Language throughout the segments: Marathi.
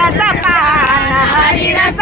रस पान हरी रस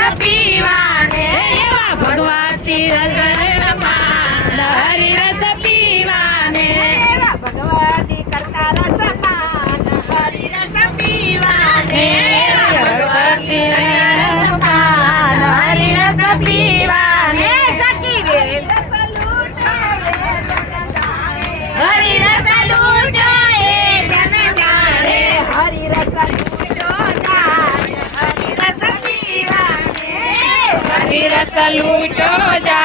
રસ લૂટો જા